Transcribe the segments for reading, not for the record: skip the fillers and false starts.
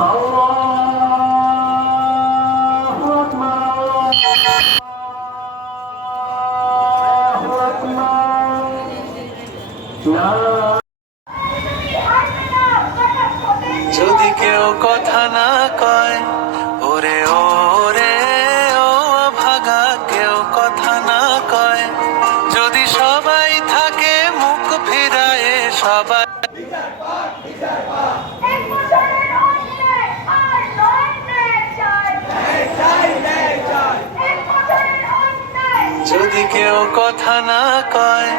যদি কেউ কথা না কয় ওরে ওরে ও ভাগা, কেউ কথা না কয়, যদি সবাই থাকে মুখ ফিরায় সবাই। যদি কেউ কথা না কয়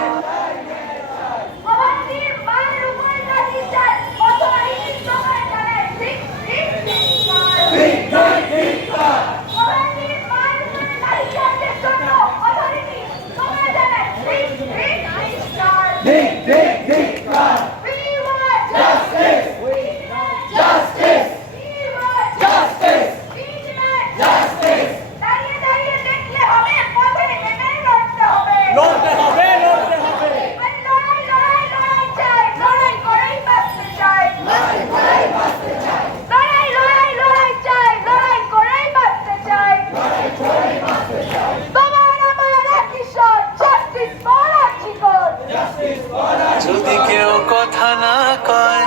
যদি কেউ কথা না কয়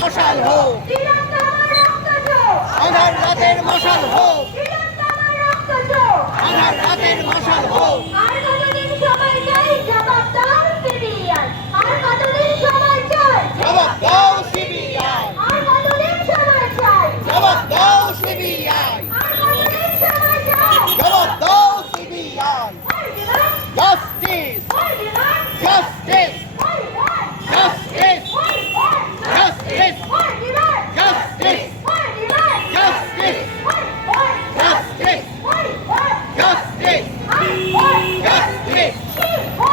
মশাল হোক, আধার রাতের মশাল হোক, আধার রাতের মশাল হোক। আর কতদিন সময় চাই জবাব দাও সিবিআই, আর কতদিন সময় চাই জবাব দাও সিবিআই, আর কতদিন সময় চাই জবাব দাও সিবিআই, আর কতদিন সময় চাই জবাব দাও CBI. Justice, justice, justice, justice, justice, justice, justice, justice, justice, justice, justice,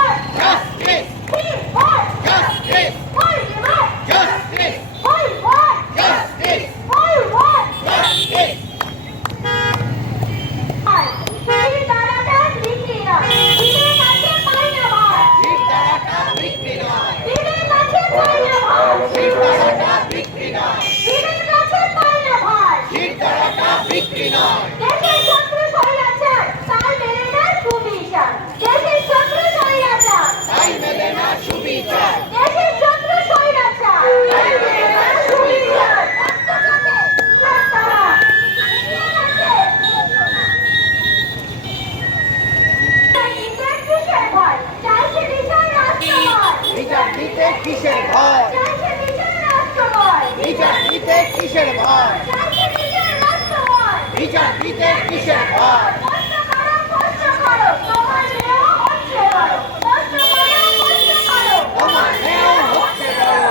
justice, justice, justice. কিসের ভয়, বিচার দিতে কিসের ভয়, বিচার দিতে কিসের ভয়। তোমার নেও হচ্ছে বড়,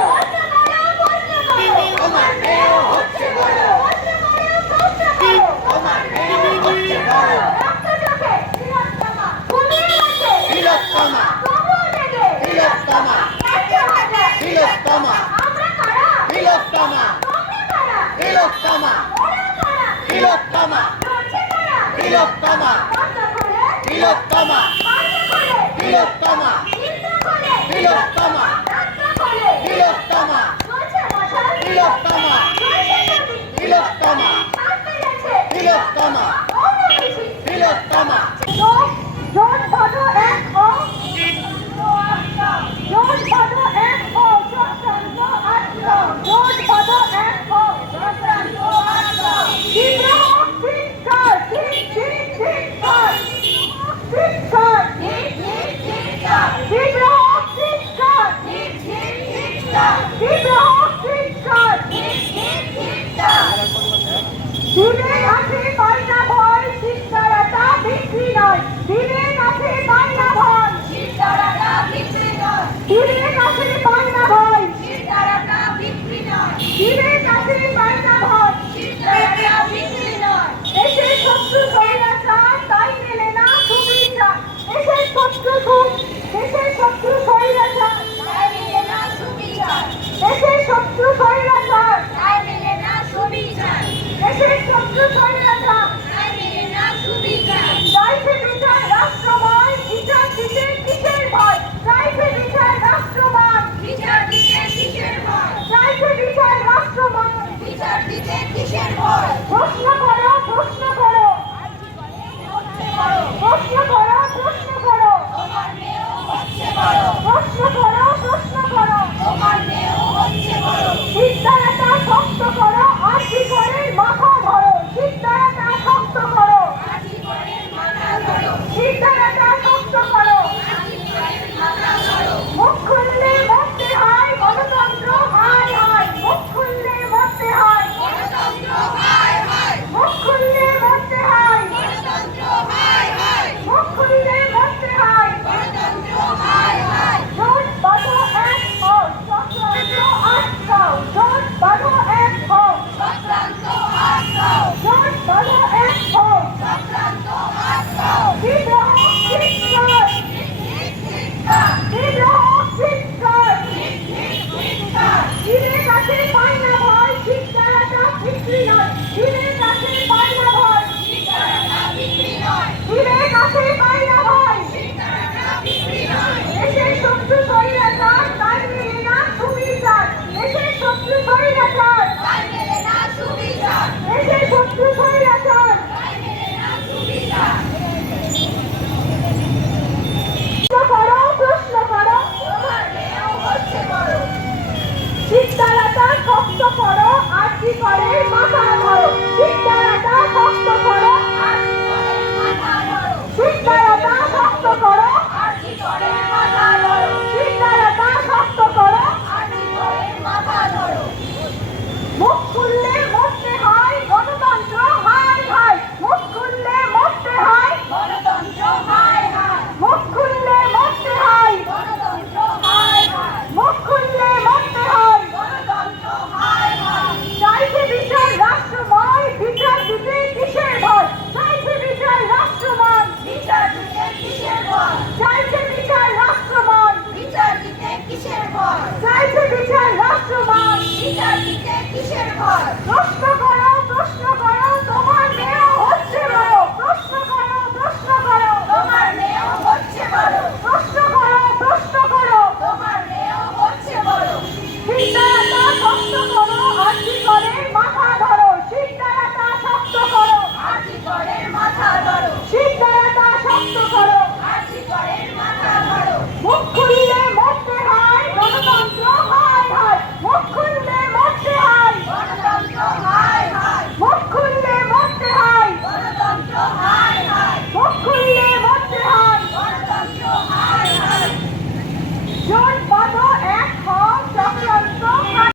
তোমার নেও হচ্ছে বড়, তোমার নেও হচ্ছে বড়। তিলোত্তমা, তিলোত্তমা, তিলোত্তমা, তিলোত্তমা, তিলোত্তমা, তিলোত্তমা, তিলোত্তমা।